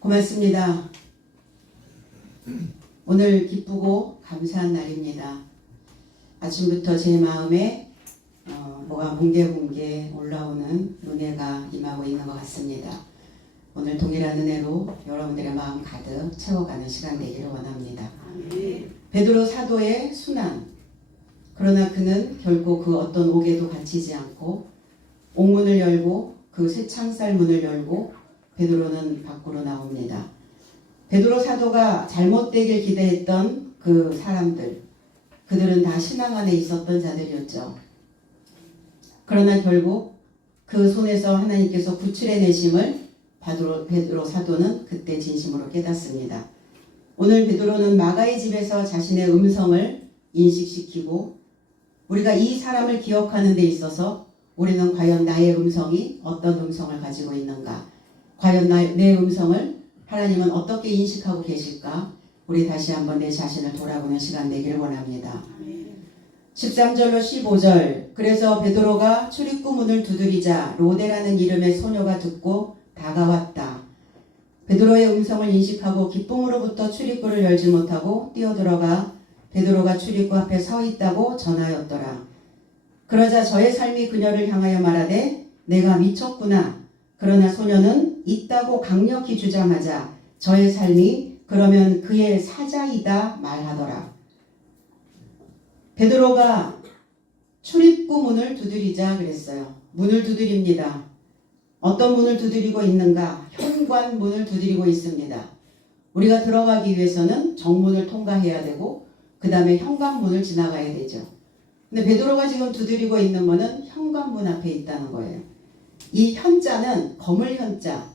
고맙습니다. 오늘 기쁘고 감사한 날입니다. 아침부터 제 마음에 뭐가 뭉게뭉게 올라오는 은혜가 임하고 있는 것 같습니다. 오늘 동일한 은혜로 여러분들의 마음 가득 채워가는 시간 되기를 원합니다. 베드로 사도의 순환, 그러나 그는 결코 그 어떤 옥에도 갇히지 않고 옥문을 열고 그 쇠창살 문을 열고 베드로는 밖으로 나옵니다. 베드로 사도가 잘못되길 기대했던 그 사람들, 그들은 다 신앙 안에 있었던 자들이었죠. 그러나 결국 그 손에서 하나님께서 구출해내심을 베드로 사도는 그때 진심으로 깨닫습니다. 오늘 베드로는 마가의 집에서 자신의 음성을 인식시키고, 우리가 이 사람을 기억하는 데 있어서 우리는 과연 나의 음성이 어떤 음성을 가지고 있는가, 과연 내 음성을 하나님은 어떻게 인식하고 계실까, 우리 다시 한번 내 자신을 돌아보는 시간 되기를 원합니다. 13절로 15절, 그래서 베드로가 출입구 문을 두드리자 로데라는 이름의 소녀가 듣고 다가왔다. 베드로의 음성을 인식하고 기쁨으로부터 출입구를 열지 못하고 뛰어들어가 베드로가 출입구 앞에 서 있다고 전하였더라. 그러자 저의 삶이 그녀를 향하여 말하되 내가 미쳤구나. 그러나 소녀는 있다고 강력히 주장하자 저의 삶이 그러면 그의 사자이다 말하더라. 베드로가 출입구 문을 두드리자 그랬어요. 문을 두드립니다. 어떤 문을 두드리고 있는가? 현관 문을 두드리고 있습니다. 우리가 들어가기 위해서는 정문을 통과해야 되고 그 다음에 현관문을 지나가야 되죠. 근데 베드로가 지금 두드리고 있는 문은 현관문 앞에 있다는 거예요. 이 현자는 검을 현자.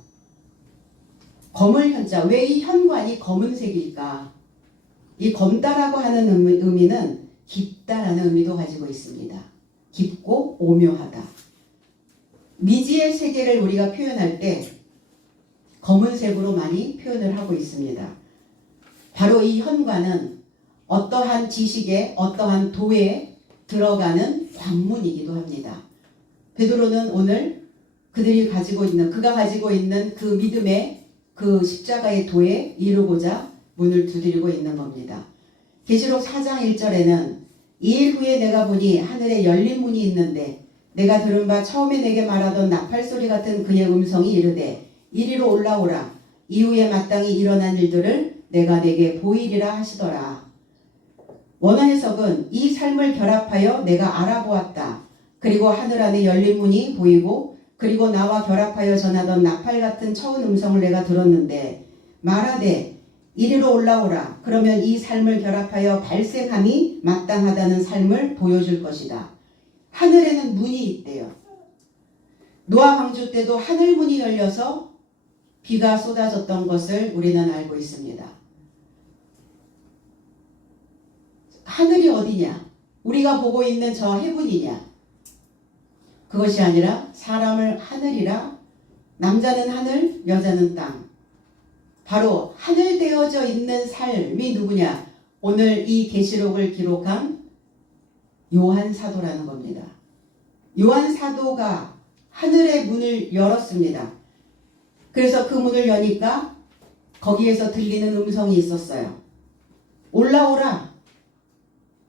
검을 현자. 왜 이 현관이 검은색일까? 이 검다라고 하는 의미는 깊다라는 의미도 가지고 있습니다. 깊고 오묘하다. 미지의 세계를 우리가 표현할 때 검은색으로 많이 표현을 하고 있습니다. 바로 이 현관은 어떠한 지식에 어떠한 도에 들어가는 관문이기도 합니다. 베드로는 오늘 그가 가지고 있는 그 믿음의 그 십자가의 도에 이루고자 문을 두드리고 있는 겁니다. 계시록 4장 1절에는 2일 후에 내가 보니 하늘에 열린 문이 있는데 내가 들은 바 처음에 내게 말하던 나팔소리 같은 그의 음성이 이르되 이리로 올라오라. 이후에 마땅히 일어난 일들을 내가 내게 보이리라 하시더라. 원어 해석은 이 삶을 결합하여 내가 알아보았다. 그리고 하늘 안에 열린 문이 보이고 그리고 나와 결합하여 전하던 나팔 같은 처음 음성을 내가 들었는데 말하되 이리로 올라오라. 그러면 이 삶을 결합하여 발생함이 마땅하다는 삶을 보여줄 것이다. 하늘에는 문이 있대요. 노아 방주 때도 하늘 문이 열려서 비가 쏟아졌던 것을 우리는 알고 있습니다. 하늘이 어디냐? 우리가 보고 있는 저 해분이냐? 그것이 아니라 사람을 하늘이라, 남자는 하늘, 여자는 땅. 바로 하늘 되어져 있는 삶이 누구냐? 오늘 이 계시록을 기록한 요한 사도라는 겁니다. 요한 사도가 하늘의 문을 열었습니다. 그래서 그 문을 여니까 거기에서 들리는 음성이 있었어요. 올라오라.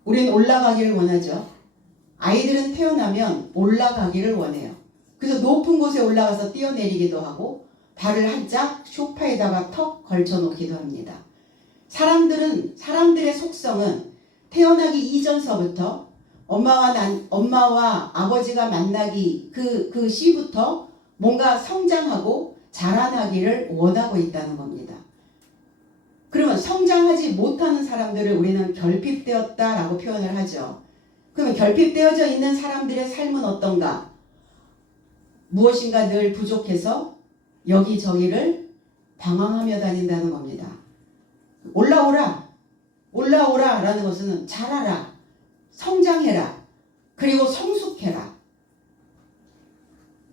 우린 올라가기를 원하죠. 아이들은 태어나면 올라가기를 원해요. 그래서 높은 곳에 올라가서 뛰어내리기도 하고 발을 한짝 소파에다가 턱 걸쳐놓기도 합니다. 사람들의 속성은 태어나기 이전서부터 엄마와 아버지가 만나기 그 시부터 뭔가 성장하고 자라나기를 원하고 있다는 겁니다. 그러면 성장하지 못하는 사람들을 우리는 결핍되었다라고 표현을 하죠. 그러면 결핍되어져 있는 사람들의 삶은 어떤가? 무엇인가 늘 부족해서 여기저기를 방황하며 다닌다는 겁니다. 올라오라 라는 것은 자라라, 성장해라, 그리고 성숙해라.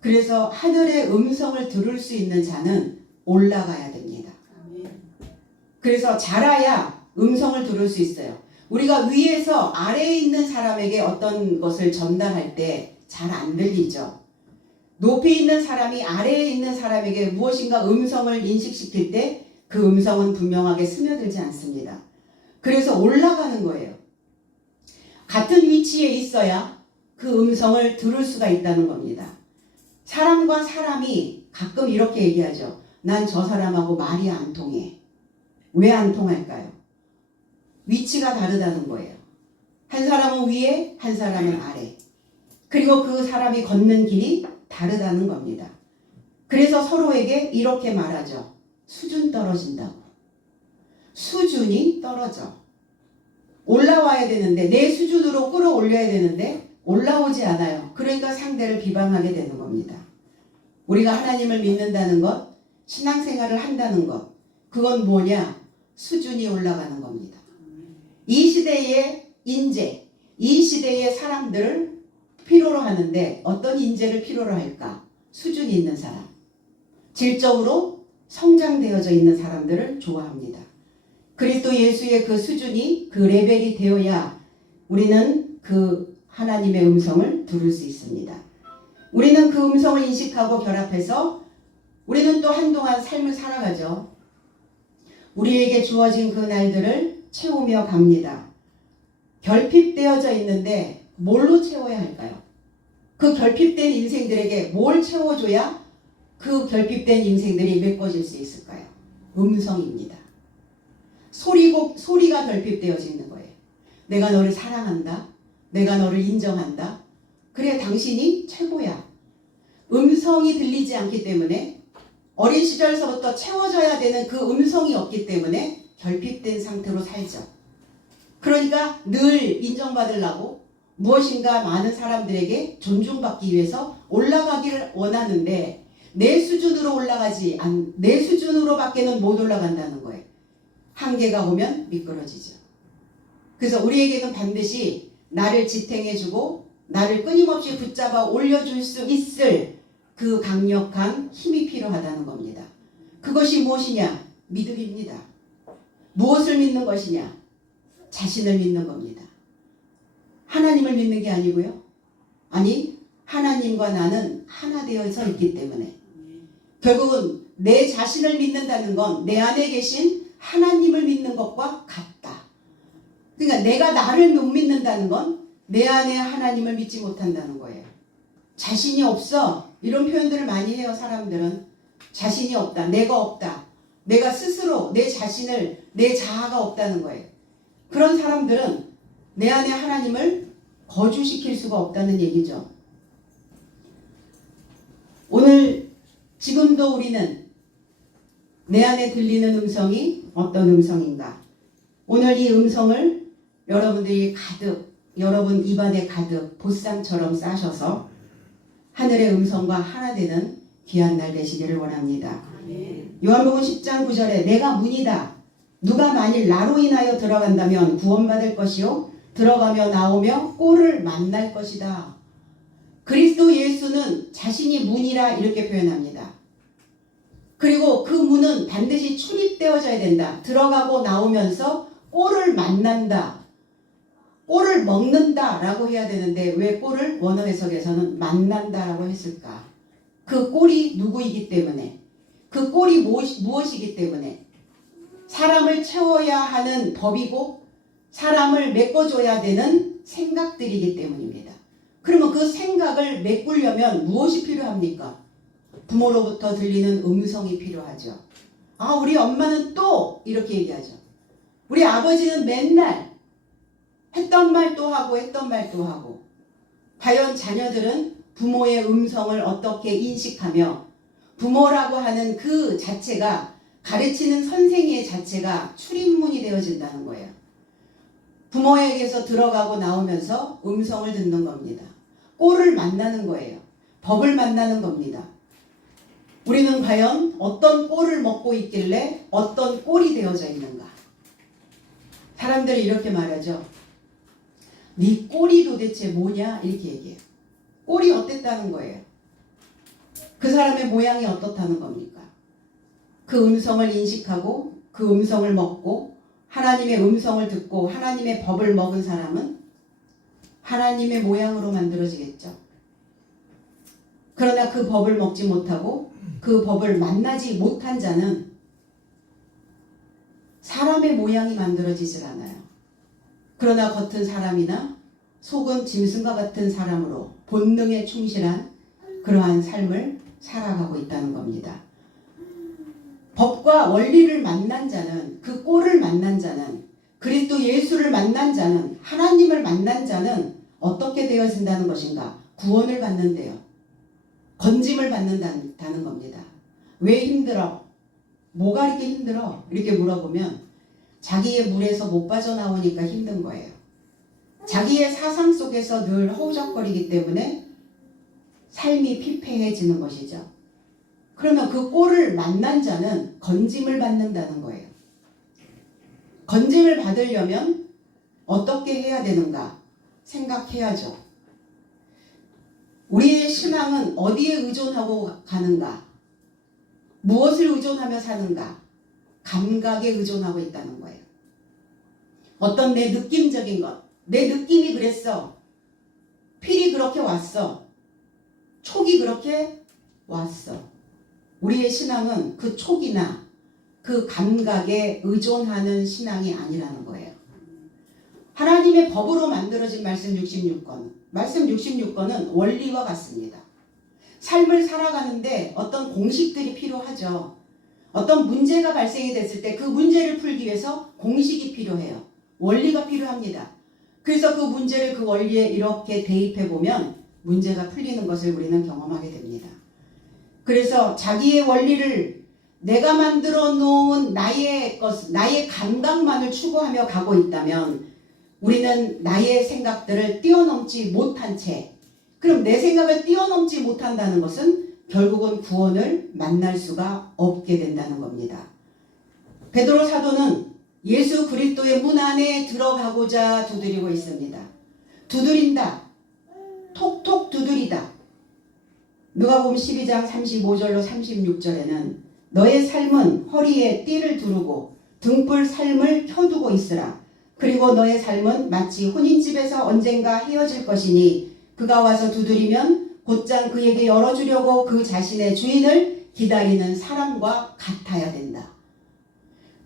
그래서 하늘의 음성을 들을 수 있는 자는 올라가야 됩니다. 그래서 자라야 음성을 들을 수 있어요. 우리가 위에서 아래에 있는 사람에게 어떤 것을 전달할 때 잘 안 들리죠. 높이 있는 사람이 아래에 있는 사람에게 무엇인가 음성을 인식시킬 때 그 음성은 분명하게 스며들지 않습니다. 그래서 올라가는 거예요. 같은 위치에 있어야 그 음성을 들을 수가 있다는 겁니다. 사람과 사람이 가끔 이렇게 얘기하죠. 난 저 사람하고 말이 안 통해. 왜 안 통할까요? 위치가 다르다는 거예요. 한 사람은 위에, 한 사람은 아래. 그리고 그 사람이 걷는 길이 다르다는 겁니다. 그래서 서로에게 이렇게 말하죠. 수준 떨어진다고. 수준이 떨어져. 올라와야 되는데, 내 수준으로 끌어올려야 되는데 올라오지 않아요. 그러니까 상대를 비방하게 되는 겁니다. 우리가 하나님을 믿는다는 것, 신앙생활을 한다는 것, 그건 뭐냐? 수준이 올라가는 겁니다. 이 시대의 인재, 이 시대의 사람들을 필요로 하는데 어떤 인재를 필요로 할까? 수준이 있는 사람. 질적으로 성장되어져 있는 사람들을 좋아합니다. 그리스도 예수의 그 수준이, 그 레벨이 되어야 우리는 그 하나님의 음성을 들을 수 있습니다. 우리는 그 음성을 인식하고 결합해서 우리는 또 한동안 삶을 살아가죠. 우리에게 주어진 그 날들을 채우며 갑니다. 결핍되어져 있는데 뭘로 채워야 할까요? 그 결핍된 인생들에게 뭘 채워줘야 그 결핍된 인생들이 메꿔질 수 있을까요? 음성입니다. 소리가 결핍되어져 있는 거예요. 내가 너를 사랑한다. 내가 너를 인정한다. 그래, 당신이 최고야. 음성이 들리지 않기 때문에, 어린 시절서부터 채워져야 되는 그 음성이 없기 때문에 결핍된 상태로 살죠. 그러니까 늘 인정받으려고 무엇인가 많은 사람들에게 존중받기 위해서 올라가기를 원하는데 내 수준으로밖에는 못 올라간다는 거예요. 한계가 오면 미끄러지죠. 그래서 우리에게는 반드시 나를 지탱해주고 나를 끊임없이 붙잡아 올려줄 수 있을 그 강력한 힘이 필요하다는 겁니다. 그것이 무엇이냐? 믿음입니다. 무엇을 믿는 것이냐? 자신을 믿는 겁니다. 하나님을 믿는 게 아니고요. 아니, 하나님과 나는 하나 되어서 있기 때문에 결국은 내 자신을 믿는다는 건 내 안에 계신 하나님을 믿는 것과 같다. 그러니까 내가 나를 못 믿는다는 건 내 안에 하나님을 믿지 못한다는 거예요. 자신이 없어. 이런 표현들을 많이 해요. 사람들은. 자신이 없다. 내가 없다. 내가 스스로 내 자신을, 내 자아가 없다는 거예요. 그런 사람들은 내 안에 하나님을 거주시킬 수가 없다는 얘기죠. 오늘 지금도 우리는 내 안에 들리는 음성이 어떤 음성인가? 오늘 이 음성을 여러분들이 가득, 여러분 입안에 가득 보쌈처럼 싸셔서 하늘의 음성과 하나 되는 귀한 날 되시기를 원합니다. 요한복음 10장 9절에 내가 문이다. 누가 만일 나로 인하여 들어간다면 구원받을 것이요 들어가며 나오며 꼴을 만날 것이다. 그리스도 예수는 자신이 문이라 이렇게 표현합니다. 그리고 그 문은 반드시 출입되어져야 된다. 들어가고 나오면서 꼴을 만난다. 꼴을 먹는다 라고 해야 되는데 왜 꼴을 원어 해석에서는 만난다 라고 했을까? 그 꼴이 누구이기 때문에, 그 꼴이 무엇이기 때문에 사람을 채워야 하는 법이고 사람을 메꿔줘야 되는 생각들이기 때문입니다. 그러면 그 생각을 메꾸려면 무엇이 필요합니까? 부모로부터 들리는 음성이 필요하죠. 아, 우리 엄마는 또 이렇게 얘기하죠. 우리 아버지는 맨날 했던 말 또 하고 했던 말 또 하고. 과연 자녀들은 부모의 음성을 어떻게 인식하며 부모라고 하는 그 자체가, 가르치는 선생의 자체가 출입문이 되어진다는 거예요. 부모에게서 들어가고 나오면서 음성을 듣는 겁니다. 꼴을 만나는 거예요. 법을 만나는 겁니다. 우리는 과연 어떤 꼴을 먹고 있길래 어떤 꼴이 되어져 있는가? 사람들이 이렇게 말하죠. 네 꼴이 도대체 뭐냐? 이렇게 얘기해요. 꼴이 어땠다는 거예요. 그 사람의 모양이 어떻다는 겁니까? 그 음성을 인식하고 그 음성을 먹고 하나님의 음성을 듣고 하나님의 법을 먹은 사람은 하나님의 모양으로 만들어지겠죠. 그러나 그 법을 먹지 못하고 그 법을 만나지 못한 자는 사람의 모양이 만들어지질 않아요. 그러나 겉은 사람이나 속은 짐승과 같은 사람으로 본능에 충실한 그러한 삶을 살아가고 있다는 겁니다. 법과 원리를 만난 자는, 그 꼴을 만난 자는, 그리스도 예수를 만난 자는, 하나님을 만난 자는 어떻게 되어진다는 것인가? 구원을 받는데요. 건짐을 받는다는 겁니다. 왜 힘들어? 뭐가 이렇게 힘들어? 이렇게 물어보면 자기의 물에서 못 빠져나오니까 힘든 거예요. 자기의 사상 속에서 늘 허우적거리기 때문에 삶이 피폐해지는 것이죠. 그러면 그 꼴을 만난 자는 건짐을 받는다는 거예요. 건짐을 받으려면 어떻게 해야 되는가 생각해야죠. 우리의 신앙은 어디에 의존하고 가는가? 무엇을 의존하며 사는가? 감각에 의존하고 있다는 거예요. 어떤 내 느낌적인 것, 내 느낌이 그랬어. 필이 그렇게 왔어. 촉이 그렇게 왔어. 우리의 신앙은 그 촉이나 그 감각에 의존하는 신앙이 아니라는 거예요. 하나님의 법으로 만들어진 말씀 66권. 말씀 66권은 원리와 같습니다. 삶을 살아가는데 어떤 공식들이 필요하죠. 어떤 문제가 발생이 됐을 때 그 문제를 풀기 위해서 공식이 필요해요. 원리가 필요합니다. 그래서 그 문제를 그 원리에 이렇게 대입해 보면 문제가 풀리는 것을 우리는 경험하게 됩니다. 그래서 자기의 원리를 내가 만들어 놓은 나의 감각만을 추구하며 가고 있다면 우리는 나의 생각들을 뛰어넘지 못한 채, 그럼 내 생각을 뛰어넘지 못한다는 것은 결국은 구원을 만날 수가 없게 된다는 겁니다. 베드로 사도는 예수 그리스도의 문 안에 들어가고자 두드리고 있습니다. 두드린다. 톡톡 두드리다. 누가복음 12장 35절로 36절에는 너의 삶은 허리에 띠를 두르고 등불 삶을 켜두고 있으라. 그리고 너의 삶은 마치 혼인집에서 언젠가 헤어질 것이니 그가 와서 두드리면 곧장 그에게 열어주려고 그 자신의 주인을 기다리는 사람과 같아야 된다.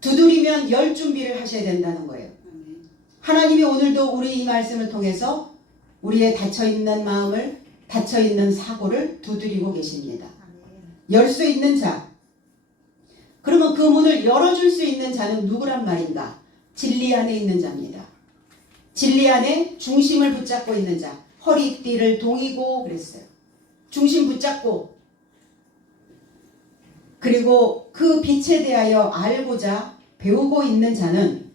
두드리면 열 준비를 하셔야 된다는 거예요. 하나님이 오늘도 우리 이 말씀을 통해서 우리의 닫혀있는 마음을, 닫혀있는 사고를 두드리고 계십니다. 열 수 있는 자. 그러면 그 문을 열어줄 수 있는 자는 누구란 말인가? 진리 안에 있는 자입니다. 진리 안에 중심을 붙잡고 있는 자. 허리띠를 동이고 그랬어요. 중심 붙잡고, 그리고 그 빛에 대하여 알고자 배우고 있는 자는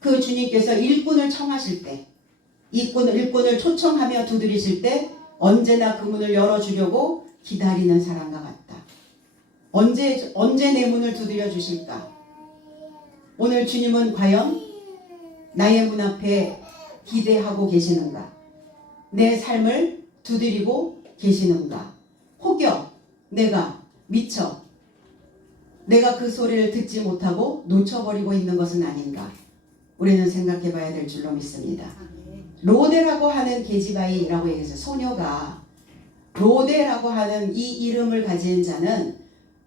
그 주님께서 일꾼을 청하실 때, 일꾼을 초청하며 두드리실 때 언제나 그 문을 열어주려고 기다리는 사람과 같다. 언제 내 문을 두드려 주실까? 오늘 주님은 과연 나의 문 앞에 기대하고 계시는가? 내 삶을 두드리고 계시는가? 혹여 내가 미처 내가 그 소리를 듣지 못하고 놓쳐버리고 있는 것은 아닌가? 우리는 생각해 봐야 될 줄로 믿습니다. 로데라고 하는 계집아이라고 얘기해서 소녀가 로데라고 하는 이 이름을 가진 자는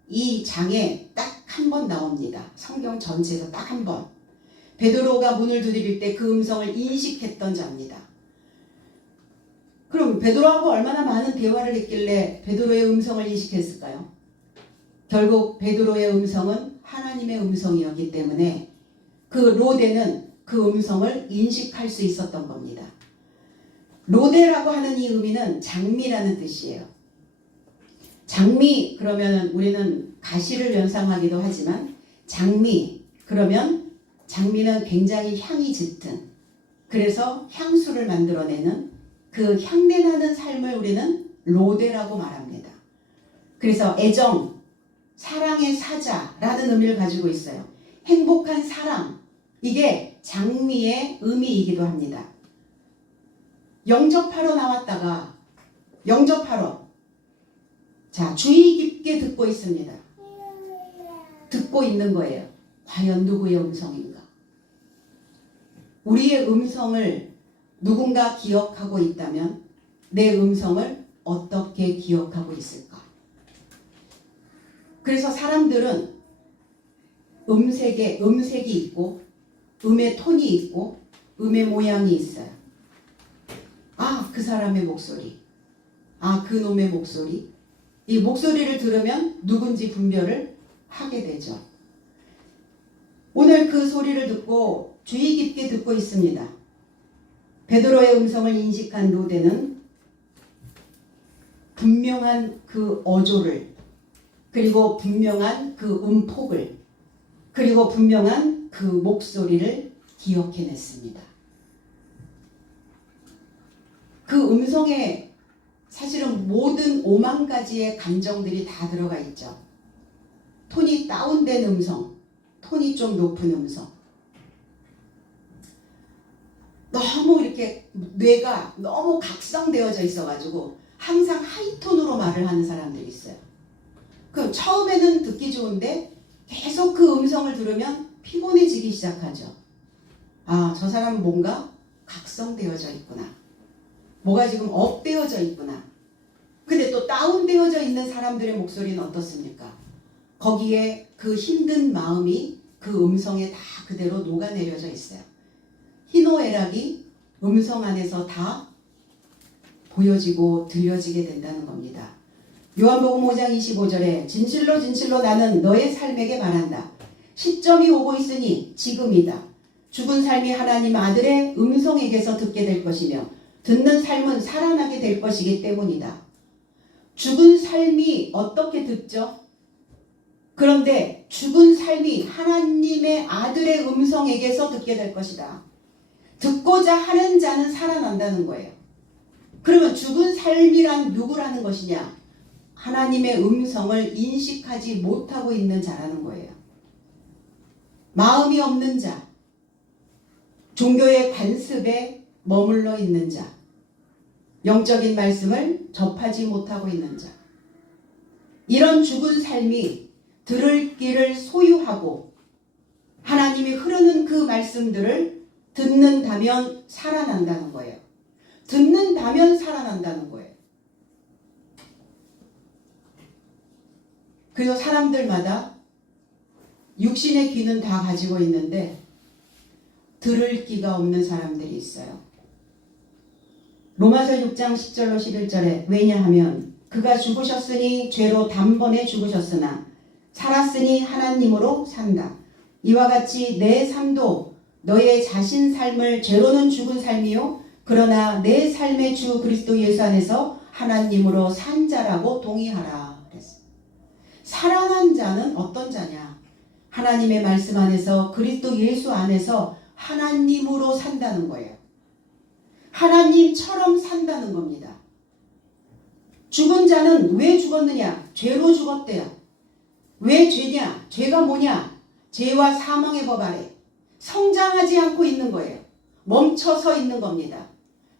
이 장에 딱 한 번 나옵니다. 성경 전체에서 딱 한 번. 베드로가 문을 두드릴 때 그 음성을 인식했던 자입니다. 그럼 베드로하고 얼마나 많은 대화를 했길래 베드로의 음성을 인식했을까요? 결국 베드로의 음성은 하나님의 음성이었기 때문에 그 로데는 그 음성을 인식할 수 있었던 겁니다. 로데라고 하는 이 의미는 장미라는 뜻이에요. 장미 그러면 우리는 가시를 연상하기도 하지만 장미 그러면 장미는 굉장히 향이 짙은, 그래서 향수를 만들어내는 그 향내나는 삶을 우리는 로데라고 말합니다. 그래서 애정, 사랑의 사자라는 의미를 가지고 있어요. 행복한 사랑, 이게 장미의 의미이기도 합니다. 영접하러 나왔다가 영접하러, 자, 주의 깊게 듣고 있습니다. 듣고 있는 거예요. 과연 누구의 음성인가? 우리의 음성을 누군가 기억하고 있다면 내 음성을 어떻게 기억하고 있을까? 그래서 사람들은 음색이 있고 음의 톤이 있고 음의 모양이 있어요. 아, 그 사람의 목소리. 아, 그 놈의 목소리. 이 목소리를 들으면 누군지 분별을 하게 되죠. 오늘 그 소리를 듣고 주의 깊게 듣고 있습니다. 베드로의 음성을 인식한 루데는 분명한 그 어조를, 그리고 분명한 그 음폭을, 그리고 분명한 그 목소리를 기억해냈습니다. 그 음성에 사실은 모든 5만 가지의 감정들이 다 들어가 있죠. 톤이 다운된 음성, 톤이 좀 높은 음성. 너무 이렇게 뇌가 너무 각성되어져 있어가지고 항상 하이톤으로 말을 하는 사람들이 있어요. 그럼 처음에는 듣기 좋은데 계속 그 음성을 들으면 피곤해지기 시작하죠. 아, 저 사람은 뭔가 각성되어져 있구나. 뭐가 지금 업되어져 있구나. 근데 또 다운되어져 있는 사람들의 목소리는 어떻습니까? 거기에 그 힘든 마음이 그 음성에 다 그대로 녹아내려져 있어요. 희노애락이 음성 안에서 다 보여지고 들려지게 된다는 겁니다. 요한복음 5장 25절에 진실로 진실로 나는 너의 삶에게 말한다. 시점이 오고 있으니 지금이다. 죽은 삶이 하나님 아들의 음성에게서 듣게 될 것이며 듣는 삶은 살아나게 될 것이기 때문이다. 죽은 삶이 어떻게 듣죠? 그런데 죽은 삶이 하나님의 아들의 음성에게서 듣게 될 것이다. 듣고자 하는 자는 살아난다는 거예요. 그러면 죽은 삶이란 누구라는 것이냐? 하나님의 음성을 인식하지 못하고 있는 자라는 거예요. 마음이 없는 자, 종교의 관습에 머물러 있는 자, 영적인 말씀을 접하지 못하고 있는 자. 이런 죽은 삶이 들을 길을 소유하고 하나님이 흐르는 그 말씀들을 듣는다면 살아난다는 거예요. 듣는다면 살아난다는 거예요. 그리고 사람들마다 육신의 귀는 다 가지고 있는데 들을 귀가 없는 사람들이 있어요. 로마서 6장 10절로 11절에 왜냐하면 그가 죽으셨으니 죄로 단번에 죽으셨으나 살았으니 하나님으로 산다. 이와 같이 내 삶도 너의 자신 삶을 죄로는 죽은 삶이요 그러나 내 삶의 주 그리스도 예수 안에서 하나님으로 산 자라고 동의하라. 그랬어요. 살아난 자는 어떤 자냐? 하나님의 말씀 안에서 그리스도 예수 안에서 하나님으로 산다는 거예요. 하나님처럼 산다는 겁니다. 죽은 자는 왜 죽었느냐? 죄로 죽었대요. 왜 죄냐? 죄가 뭐냐? 죄와 사망의 법 아래 성장하지 않고 있는 거예요. 멈춰서 있는 겁니다.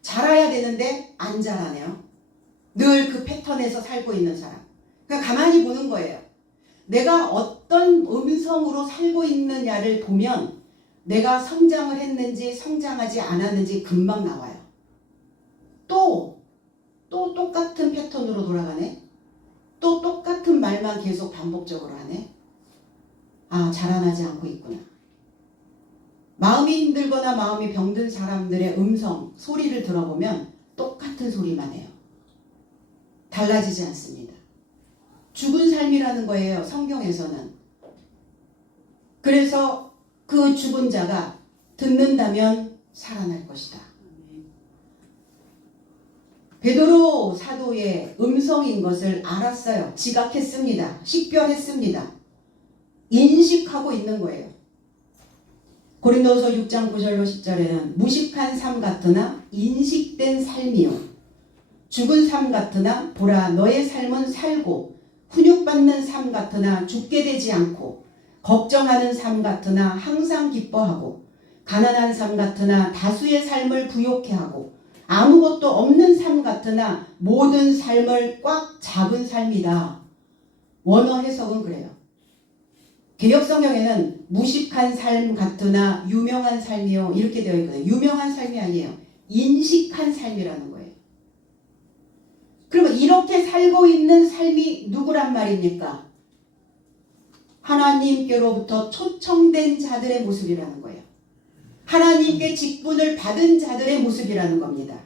자라야 되는데 안 자라네요. 늘 그 패턴에서 살고 있는 사람. 그러니까 가만히 보는 거예요. 내가 어떤 음성으로 살고 있느냐를 보면 내가 성장을 했는지 성장하지 않았는지 금방 나와요. 또 똑같은 패턴으로 돌아가네. 또 똑같은 말만 계속 반복적으로 하네. 아, 자라나지 않고 있구나. 마음이 힘들거나 마음이 병든 사람들의 음성, 소리를 들어보면 똑같은 소리만 해요. 달라지지 않습니다. 죽은 삶이라는 거예요, 성경에서는. 그래서 그 죽은 자가 듣는다면 살아날 것이다. 베드로 사도의 음성인 것을 알았어요. 지각했습니다. 식별했습니다. 인식하고 있는 거예요. 고린도서 6장 9절로 10절에는 무식한 삶 같으나 인식된 삶이요 죽은 삶 같으나 보라 너의 삶은 살고 훈육받는 삶 같으나 죽게 되지 않고 걱정하는 삶 같으나 항상 기뻐하고 가난한 삶 같으나 다수의 삶을 부욕해 하고 아무것도 없는 삶 같으나 모든 삶을 꽉 잡은 삶이다. 원어 해석은 그래요. 개역성경에는 무식한 삶 같으나 유명한 삶이요 이렇게 되어 있거든요. 유명한 삶이 아니에요. 인식한 삶이라는 거예요. 그러면 이렇게 살고 있는 삶이 누구란 말입니까? 하나님께로부터 초청된 자들의 모습이라는 거예요. 하나님께 직분을 받은 자들의 모습이라는 겁니다.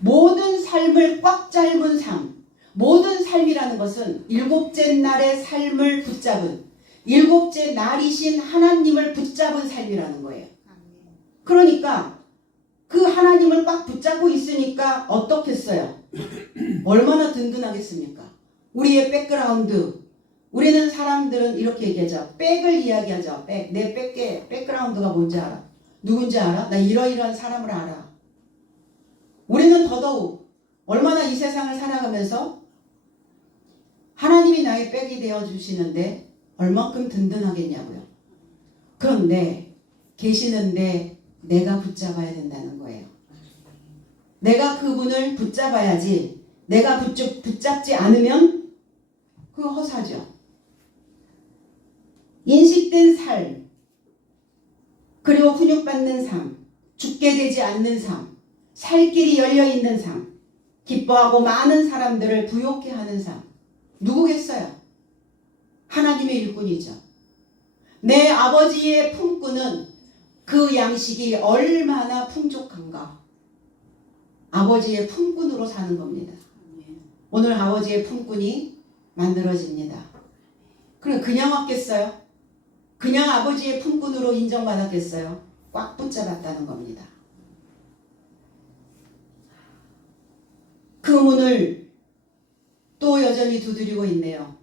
모든 삶을 꽉 잡은 삶, 모든 삶이라는 것은 일곱째 날의 삶을 붙잡은, 일곱째 날이신 하나님을 붙잡은 삶이라는 거예요. 그러니까 그 하나님을 꽉 붙잡고 있으니까 어떻겠어요? 얼마나 든든하겠습니까? 우리의 백그라운드, 우리는 사람들은 이렇게 얘기하죠. 백을 이야기하죠. 백. 내 백그라운드가 뭔지 알아? 누군지 알아? 나 이러이러한 사람을 알아. 우리는 더더욱 얼마나 이 세상을 살아가면서 하나님이 나의 백이 되어주시는데 얼마큼 든든하겠냐고요. 그런데 계시는데 내가 붙잡아야 된다는 거예요. 내가 그분을 붙잡아야지. 내가 붙잡지 않으면 그거 허사죠. 인식된 삶, 그리고 훈육받는 삶, 죽게 되지 않는 삶, 살 길이 열려있는 삶, 기뻐하고 많은 사람들을 부욕해 하는 삶. 누구겠어요? 하나님의 일꾼이죠. 내 아버지의 품꾼은 그 양식이 얼마나 풍족한가. 아버지의 품꾼으로 사는 겁니다. 오늘 아버지의 품꾼이 만들어집니다. 그럼 그냥 왔겠어요? 그냥 아버지의 품꾼으로 인정받았겠어요? 꽉 붙잡았다는 겁니다. 그 문을 또 여전히 두드리고 있네요.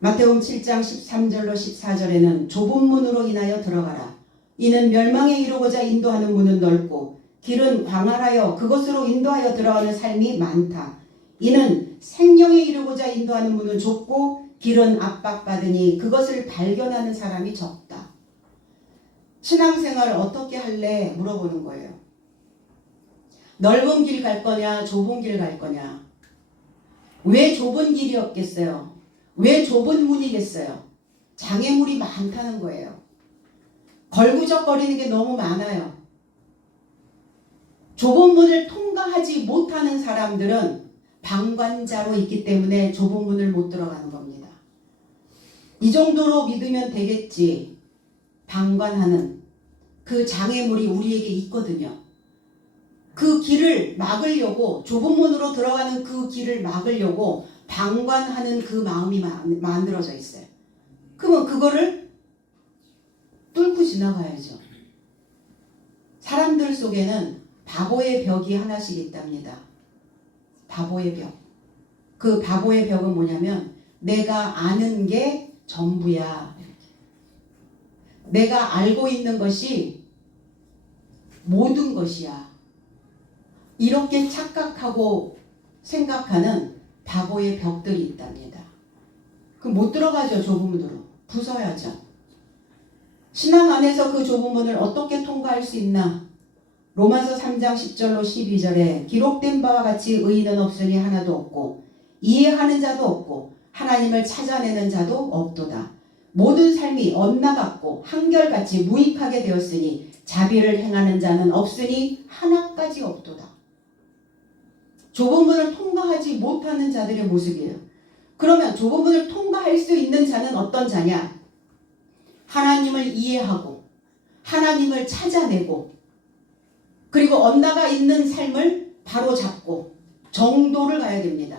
마태복음 7장 13절로 14절에는 좁은 문으로 인하여 들어가라. 이는 멸망에 이르고자 인도하는 문은 넓고 길은 광활하여 그것으로 인도하여 들어가는 삶이 많다. 이는 생명에 이르고자 인도하는 문은 좁고 길은 압박받으니 그것을 발견하는 사람이 적다. 신앙생활을 어떻게 할래? 물어보는 거예요. 넓은 길 갈 거냐? 좁은 길 갈 거냐? 왜 좁은 길이었겠어요? 왜 좁은 문이겠어요? 장애물이 많다는 거예요. 걸구적거리는 게 너무 많아요. 좁은 문을 통과하지 못하는 사람들은 방관자로 있기 때문에 좁은 문을 못 들어가는 겁니다. 이 정도로 믿으면 되겠지. 방관하는 그 장애물이 우리에게 있거든요. 그 길을 막으려고, 좁은 문으로 들어가는 그 길을 막으려고 방관하는 그 마음이 만들어져 있어요. 그러면 그거를 뚫고 지나가야죠. 사람들 속에는 바보의 벽이 하나씩 있답니다. 바보의 벽. 그 바보의 벽은 뭐냐면 내가 아는 게 전부야. 내가 알고 있는 것이 모든 것이야. 이렇게 착각하고 생각하는 바보의 벽들이 있답니다. 그럼 못 들어가죠. 좁은 문으로. 부숴야죠. 신앙 안에서 그 좁은 문을 어떻게 통과할 수 있나? 로마서 3장 10절로 12절에 기록된 바와 같이 의인은 없으니 하나도 없고 이해하는 자도 없고 하나님을 찾아내는 자도 없도다. 모든 삶이 엇나갔고 한결같이 무익하게 되었으니 자비를 행하는 자는 없으니 하나까지 없도다. 좁은 문을 통과하지 못하는 자들의 모습이에요. 그러면 좁은 문을 통과할 수 있는 자는 어떤 자냐? 하나님을 이해하고 하나님을 찾아내고 그리고 엇나가 있는 삶을 바로 잡고 정도를 가야 됩니다.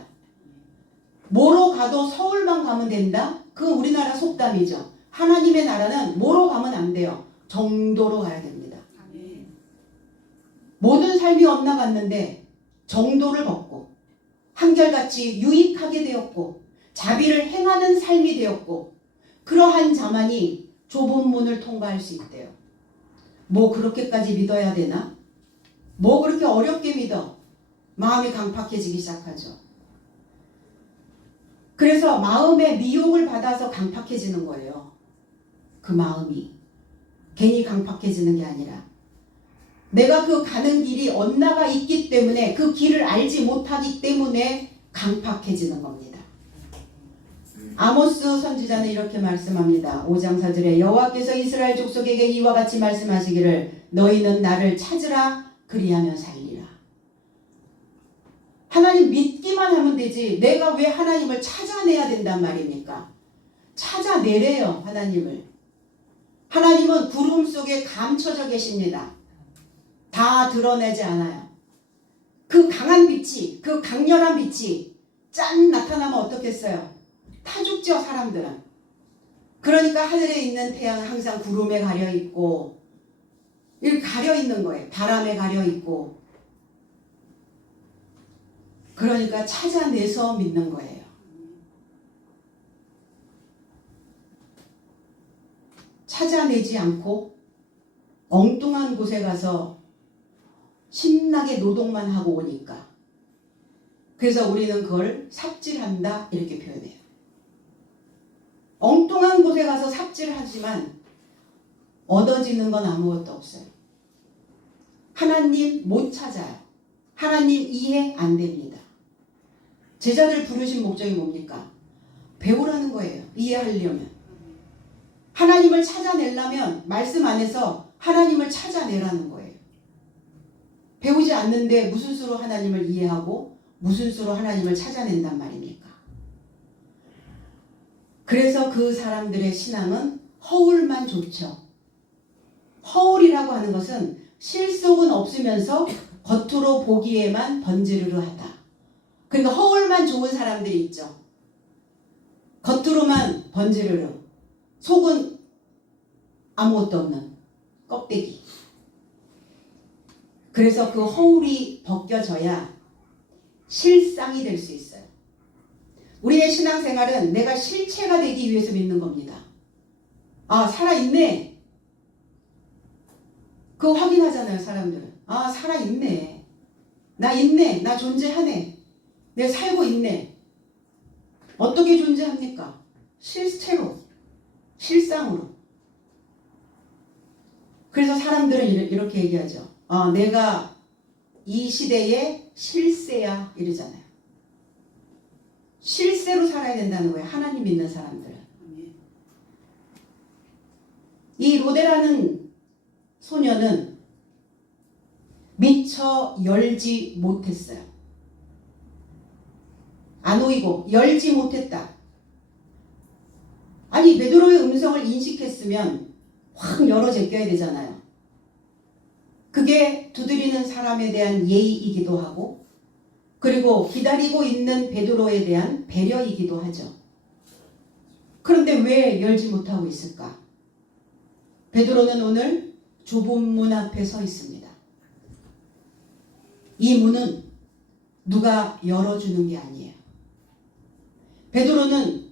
뭐로 가도 서울만 가면 된다? 그건 우리나라 속담이죠. 하나님의 나라는 뭐로 가면 안 돼요. 정도로 가야 됩니다. 모든 삶이 엇나갔는데 정도를 걷고 한결같이 유익하게 되었고 자비를 행하는 삶이 되었고 그러한 자만이 좁은 문을 통과할 수 있대요. 뭐 그렇게까지 믿어야 되나? 뭐 그렇게 어렵게 믿어? 마음이 강팍해지기 시작하죠. 그래서 마음의 미혹을 받아서 강팍해지는 거예요. 그 마음이 괜히 강팍해지는 게 아니라 내가 그 가는 길이 엇나가 있기 때문에 그 길을 알지 못하기 때문에 강팍해지는 겁니다. 아모스 선지자는 이렇게 말씀합니다. 5장 4절에 여호와께서 이스라엘 족속에게 이와 같이 말씀하시기를 너희는 나를 찾으라 그리하면 살리라. 하나님 믿기만 하면 되지 내가 왜 하나님을 찾아내야 된단 말입니까? 찾아내래요, 하나님을. 하나님은 구름 속에 감춰져 계십니다. 다 드러내지 않아요. 그 강한 빛이, 그 강렬한 빛이 짠 나타나면 어떻겠어요? 타 죽죠, 사람들은. 그러니까 하늘에 있는 태양은 항상 구름에 가려 있고 이렇게 가려 있는 거예요. 바람에 가려 있고. 그러니까 찾아내서 믿는 거예요. 찾아내지 않고 엉뚱한 곳에 가서 신나게 노동만 하고 오니까. 그래서 우리는 그걸 삽질한다 이렇게 표현해요. 엉뚱한 곳에 가서 삽질하지만 얻어지는 건 아무것도 없어요. 하나님 못 찾아요. 하나님 이해 안 됩니다. 제자들 부르신 목적이 뭡니까? 배우라는 거예요. 이해하려면. 하나님을 찾아내려면 말씀 안에서 하나님을 찾아내라는 거예요. 배우지 않는데 무슨 수로 하나님을 이해하고 무슨 수로 하나님을 찾아낸단 말입니까? 그래서 그 사람들의 신앙은 허울만 좋죠. 허울이라고 하는 것은 실속은 없으면서 겉으로 보기에만 번지르르하다. 그러니까 허울만 좋은 사람들이 있죠. 겉으로만 번지르르. 속은 아무것도 없는 껍데기. 그래서 그 허울이 벗겨져야 실상이 될 수 있어요. 우리의 신앙생활은 내가 실체가 되기 위해서 믿는 겁니다. 아, 살아있네. 그거 확인하잖아요, 사람들은. 아, 살아있네. 나 있네. 나 존재하네. 내가 살고 있네. 어떻게 존재합니까? 실체로. 실상으로. 그래서 사람들은 이렇게 얘기하죠. 아, 내가 이 시대의 실세야 이러잖아요. 실세로 살아야 된다는 거예요. 하나님 믿는 사람들은. 이 로데라는 소녀는 미처 열지 못했어요. 안 오이고 열지 못했다. 아니 베드로의 음성을 인식했으면 확 열어 제껴야 되잖아요. 그게 두드리는 사람에 대한 예의이기도 하고 그리고 기다리고 있는 베드로에 대한 배려이기도 하죠. 그런데 왜 열지 못하고 있을까? 베드로는 오늘 좁은 문 앞에 서 있습니다. 이 문은 누가 열어주는 게 아니에요. 베드로는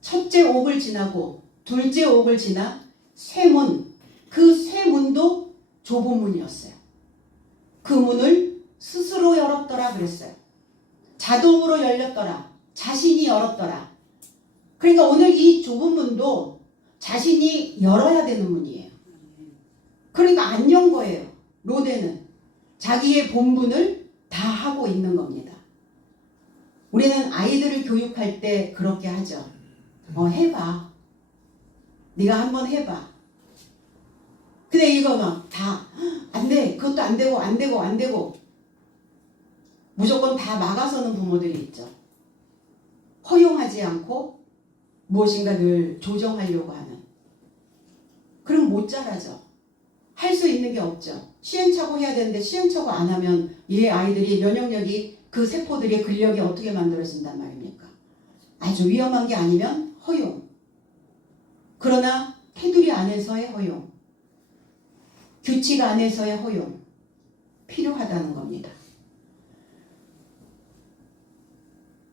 첫째 옥을 지나고 둘째 옥을 지나 쇠문, 그 쇠문도 좁은 문이었어요. 그 문을 스스로 열었더라 그랬어요. 자동으로 열렸더라. 자신이 열었더라. 그러니까 오늘 이 좁은 문도 자신이 열어야 되는 문이에요. 그러니까 안 연 거예요. 로데는 자기의 본분을 다 하고 있는 겁니다. 우리는 아이들을 교육할 때 그렇게 하죠. 해봐. 네가 한번 해봐. 근데 이거 막 다 안 돼. 그것도 안 되고 안 되고 안 되고 무조건 다 막아서는 부모들이 있죠. 허용하지 않고 무엇인가 늘 조정하려고 하는. 그럼 못 자라죠. 할 수 있는 게 없죠. 시행착오 해야 되는데 시행착오 안 하면 이 아이들이 면역력이 그 세포들의 근력이 어떻게 만들어진단 말입니까? 아주 위험한 게 아니면 허용. 그러나 테두리 안에서의 허용. 규칙 안에서의 허용. 필요하다는 겁니다.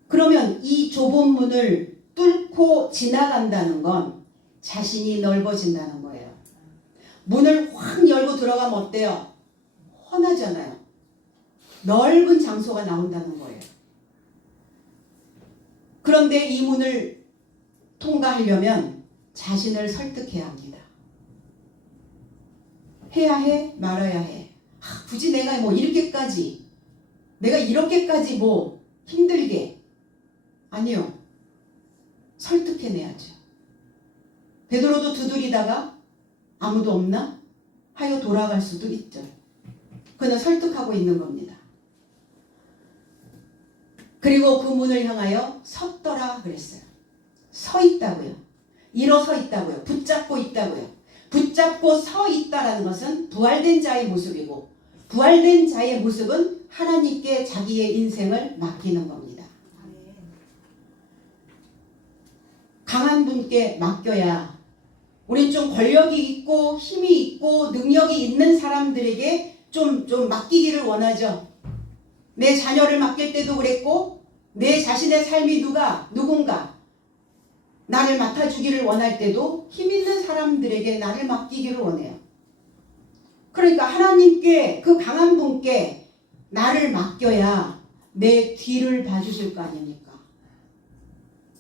그러면 이 좁은 문을 뚫고 지나간다는 건 자신이 넓어진다는 거예요. 문을 확 열고 들어가면 어때요? 훤하잖아요. 넓은 장소가 나온다는 거예요. 그런데 이 문을 통과하려면 자신을 설득해야 합니다. 해야 해? 말아야 해? 굳이 내가 이렇게까지 내가 이렇게까지 힘들게 아니요. 설득해내야죠. 베드로도 두드리다가 아무도 없나? 하여 돌아갈 수도 있죠. 그는 설득하고 있는 겁니다. 그리고 그 문을 향하여 섰더라 그랬어요. 서 있다고요. 일어서 있다고요. 붙잡고 있다고요. 붙잡고 서 있다라는 것은 부활된 자의 모습이고, 부활된 자의 모습은 하나님께 자기의 인생을 맡기는 겁니다. 강한 분께 맡겨야, 우린 좀 권력이 있고 힘이 있고 능력이 있는 사람들에게 좀 맡기기를 원하죠. 내 자녀를 맡길 때도 그랬고, 내 자신의 삶이 누군가 나를 맡아주기를 원할 때도 힘 있는 사람들에게 나를 맡기기를 원해요. 그러니까 하나님께, 그 강한 분께 나를 맡겨야 내 뒤를 봐주실 거 아닙니까?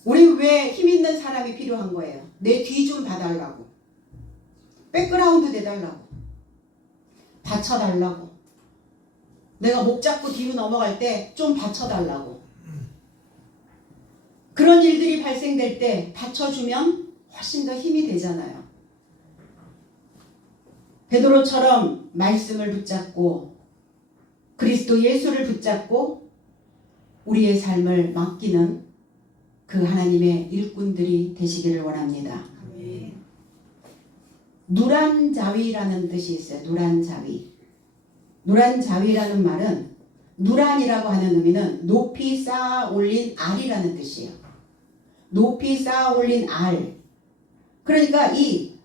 우리 왜 힘 있는 사람이 필요한 거예요? 내 뒤 좀 봐달라고. 백그라운드 내달라고. 받쳐달라고. 내가 목 잡고 뒤로 넘어갈 때 좀 받쳐달라고. 그런 일들이 발생될 때 받쳐주면 훨씬 더 힘이 되잖아요. 베드로처럼 말씀을 붙잡고 그리스도 예수를 붙잡고 우리의 삶을 맡기는 그 하나님의 일꾼들이 되시기를 원합니다. 누란 자위라는 뜻이 있어요. 누란 자위. 누란 자위라는 말은, 누란이라고 하는 의미는 높이 쌓아 올린 알이라는 뜻이에요. 높이 쌓아 올린 알. 그러니까 이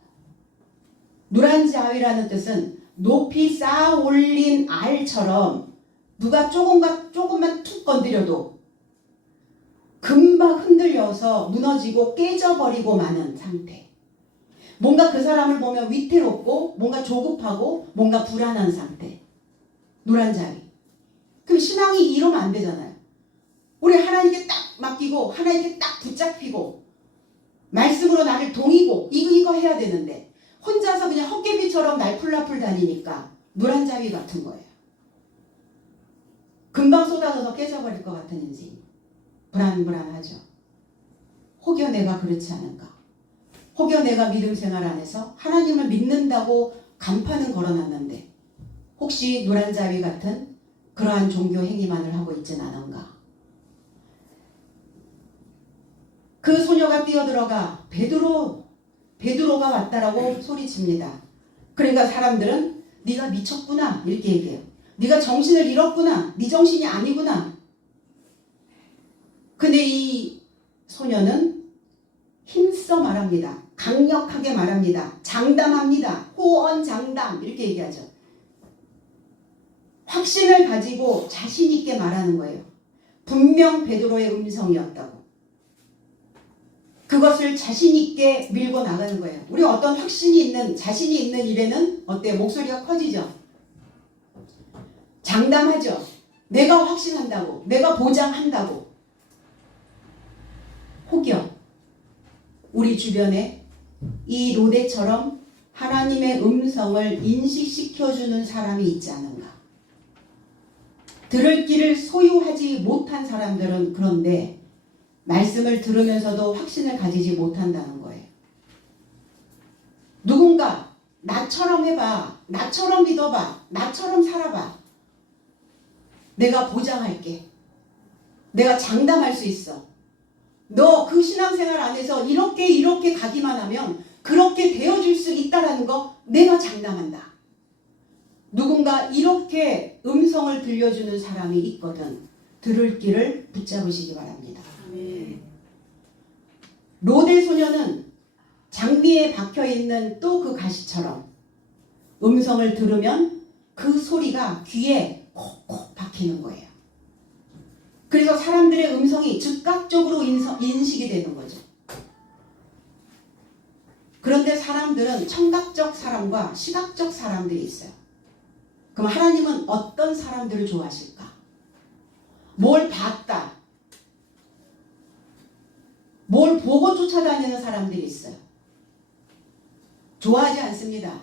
누란 자위라는 뜻은 높이 쌓아 올린 알처럼 누가 조금만 툭 건드려도 금방 흔들려서 무너지고 깨져버리고 마는 상태. 뭔가 그 사람을 보면 위태롭고 뭔가 조급하고 뭔가 불안한 상태. 누란 자위. 그럼 신앙이 이러면 안 되잖아요. 우리 하나님께 딱 맡기고 하나님께 딱 붙잡히고 말씀으로 나를 동이고 이거 해야 되는데 혼자서 그냥 헛개비처럼 날풀나풀 다니니까 누란 자위 같은 거예요. 금방 쏟아져서 깨져버릴 것 같은 인생. 불안하죠. 혹여 내가 그렇지 않은가. 혹여 내가 믿음 생활 안에서 하나님을 믿는다고 간판은 걸어놨는데 혹시 누란 자위 같은 그러한 종교 행위만을 하고 있진 않은가. 그 소녀가 뛰어들어가 베드로가 왔다라고 소리칩니다. 그러니까 사람들은 네가 미쳤구나 이렇게 얘기해요. 네가 정신을 잃었구나. 네 정신이 아니구나. 근데 이 소녀는 힘써 말합니다. 강력하게 말합니다. 장담합니다. 호언장담 이렇게 얘기하죠. 확신을 가지고 자신 있게 말하는 거예요. 분명 베드로의 음성이었다고. 그것을 자신 있게 밀고 나가는 거예요. 우리 어떤 확신이 있는, 자신이 있는 일에는 어때요? 목소리가 커지죠. 장담하죠. 내가 확신한다고. 내가 보장한다고. 혹여 우리 주변에 이 로데처럼 하나님의 음성을 인식시켜주는 사람이 있지 않은가. 들을 길을 소유하지 못한 사람들은 그런데 말씀을 들으면서도 확신을 가지지 못한다는 거예요. 누군가 나처럼 해봐. 나처럼 믿어봐. 나처럼 살아봐. 내가 보장할게. 내가 장담할 수 있어. 너 그 신앙생활 안에서 이렇게 가기만 하면 그렇게 되어줄 수 있다라는 거 내가 장담한다. 누군가 이렇게 음성을 들려주는 사람이 있거든. 들을 길을 붙잡으시기 바랍니다. 로데 소녀는 장비에 박혀있는 또 그 가시처럼 음성을 들으면 그 소리가 귀에 콕콕 박히는 거예요. 그래서 사람들의 음성이 즉각적으로 인식이 되는 거죠. 그런데 사람들은 청각적 사람과 시각적 사람들이 있어요. 그럼 하나님은 어떤 사람들을 좋아하실까? 뭘 봤다. 뭘 보고 쫓아다니는 사람들이 있어요. 좋아하지 않습니다.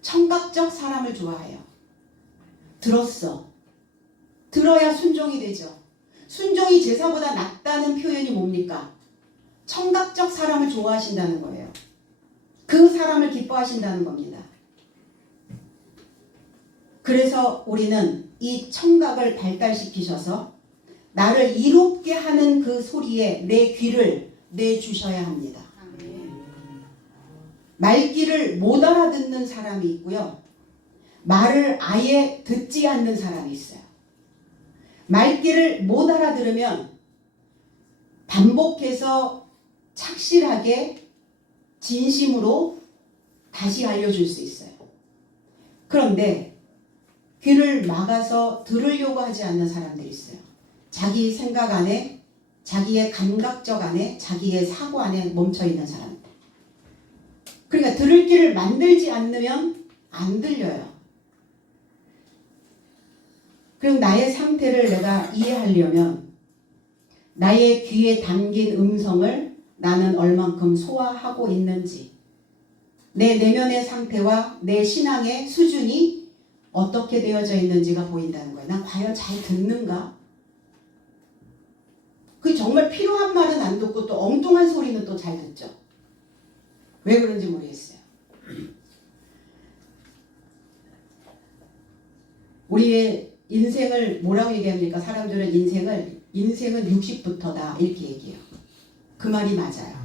청각적 사람을 좋아해요. 들었어. 들어야 순종이 되죠. 순종이 제사보다 낫다는 표현이 뭡니까? 청각적 사람을 좋아하신다는 거예요. 그 사람을 기뻐하신다는 겁니다. 그래서 우리는 이 청각을 발달시키셔서 나를 이롭게 하는 그 소리에 내 귀를 내주셔야 합니다. 말귀를 못 알아듣는 사람이 있고요. 말을 아예 듣지 않는 사람이 있어요. 말귀를 못 알아들으면 반복해서 착실하게 진심으로 다시 알려줄 수 있어요. 그런데 귀를 막아서 들으려고 하지 않는 사람들이 있어요. 자기 생각 안에, 자기의 감각적 안에, 자기의 사고 안에 멈춰있는 사람들. 그러니까 들을 귀를 만들지 않으면 안 들려요. 그리고 나의 상태를 내가 이해하려면 나의 귀에 담긴 음성을 나는 얼만큼 소화하고 있는지, 내 내면의 상태와 내 신앙의 수준이 어떻게 되어져 있는지가 보인다는 거예요. 난 과연 잘 듣는가? 그 정말 필요한 말은 안 듣고 또 엉뚱한 소리는 또 잘 듣죠. 왜 그런지 모르겠어요. 우리의 인생을 뭐라고 얘기합니까? 사람들은 인생은 60부터다 이렇게 얘기해요. 그 말이 맞아요.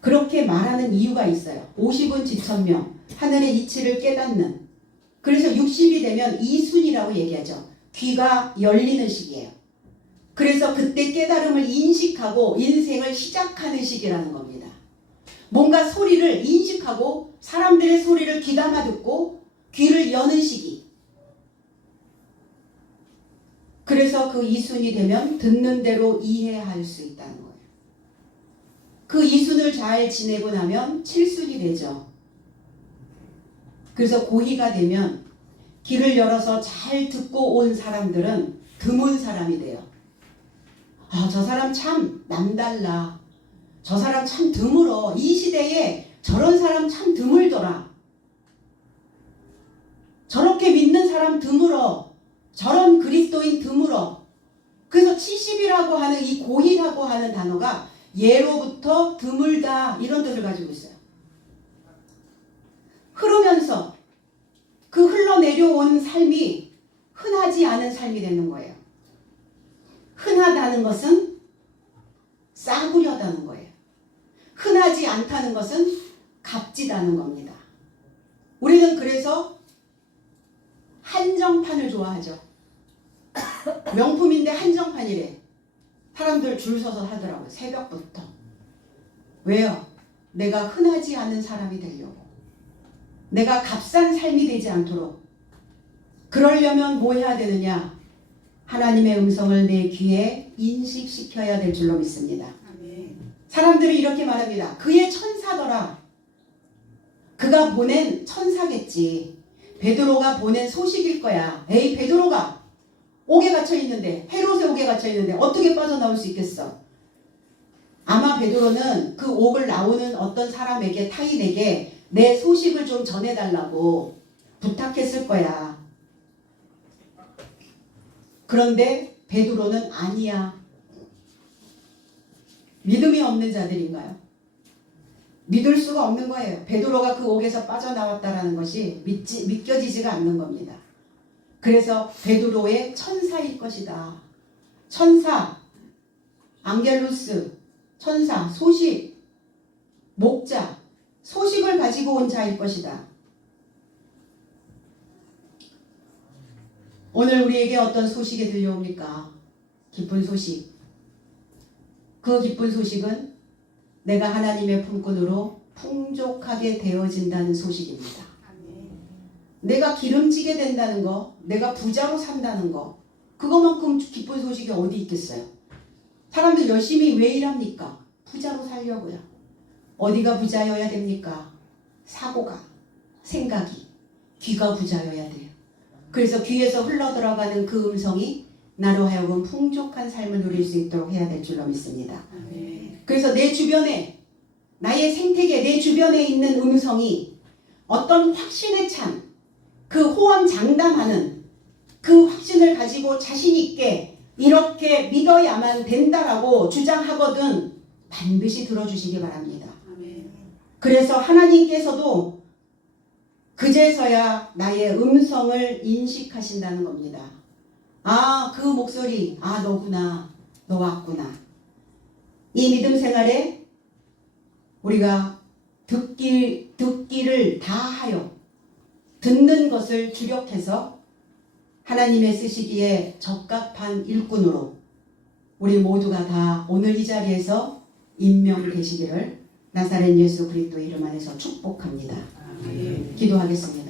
그렇게 말하는 이유가 있어요. 50은 지천명, 하늘의 이치를 깨닫는. 그래서 60이 되면 이순이라고 얘기하죠. 귀가 열리는 시기예요. 그래서 그때 깨달음을 인식하고 인생을 시작하는 시기라는 겁니다. 뭔가 소리를 인식하고 사람들의 소리를 귀담아 듣고 귀를 여는 시기. 그래서 그 이순이 되면 듣는 대로 이해할 수 있다는 거예요. 그 이순을 잘 지내고 나면 칠순이 되죠. 그래서 고희가 되면 귀를 열어서 잘 듣고 온 사람들은 드문 사람이 돼요. 아, 저 사람 참 남달라. 저 사람 참 드물어. 이 시대에 저런 사람 참 드물더라. 저렇게 믿는 사람 드물어. 저런 그리스도인 드물어. 그래서 70이라고 하는 이 고희라고 하는 단어가 예로부터 드물다 이런 뜻을 가지고 있어요. 흐르면서 그 흘러내려온 삶이 흔하지 않은 삶이 되는 거예요. 흔하다는 것은 싸구려다는 거예요. 흔하지 않다는 것은 값지다는 겁니다. 우리는 그래서 한정판을 좋아하죠. 명품인데 한정판이래. 사람들 줄 서서 하더라고요. 새벽부터. 왜요? 내가 흔하지 않은 사람이 되려고. 내가 값싼 삶이 되지 않도록. 그러려면 뭐 해야 되느냐? 하나님의 음성을 내 귀에 인식시켜야 될 줄로 믿습니다. 사람들이 이렇게 말합니다. 그의 천사더라. 그가 보낸 천사겠지. 베드로가 보낸 소식일 거야. 에이, 베드로가 옥에 갇혀있는데, 헤롯의 옥에 갇혀있는데 어떻게 빠져나올 수 있겠어? 아마 베드로는 그 옥을 나오는 어떤 사람에게, 타인에게 내 소식을 좀 전해달라고 부탁했을 거야. 그런데 베드로는 아니야. 믿음이 없는 자들인가요? 믿을 수가 없는 거예요. 베드로가 그 옥에서 빠져나왔다라는 것이 믿겨지지가 않는 겁니다. 그래서 베드로의 천사일 것이다. 천사, 앙겔루스, 천사, 소식, 목자, 소식을 가지고 온 자일 것이다. 오늘 우리에게 어떤 소식이 들려옵니까? 기쁜 소식. 그 기쁜 소식은 내가 하나님의 품꾼으로 풍족하게 되어진다는 소식입니다. 내가 기름지게 된다는 거, 내가 부자로 산다는 거, 그거만큼 기쁜 소식이 어디 있겠어요? 사람들 열심히 왜 일합니까? 부자로 살려고요. 어디가 부자여야 됩니까? 사고가, 생각이, 귀가 부자여야 돼요. 그래서 귀에서 흘러들어가는 그 음성이 나로 하여금 풍족한 삶을 누릴 수 있도록 해야 될 줄로 믿습니다. 그래서 내 주변에, 나의 생태계, 내 주변에 있는 음성이 어떤 확신에 찬 그 호언장담하는 그 확신을 가지고 자신 있게 이렇게 믿어야만 된다라고 주장하거든 반드시 들어주시기 바랍니다. 그래서 하나님께서도 그제서야 나의 음성을 인식하신다는 겁니다. 아, 그 목소리, 아, 너구나, 너 왔구나. 이 믿음 생활에 우리가 듣기를 다하여 듣는 것을 주력해서 하나님의 쓰시기에 적합한 일꾼으로 우리 모두가 다 오늘 이 자리에서 임명되시기를 나사렛 예수 그리스도 이름 안에서 축복합니다. 기도하겠습니다.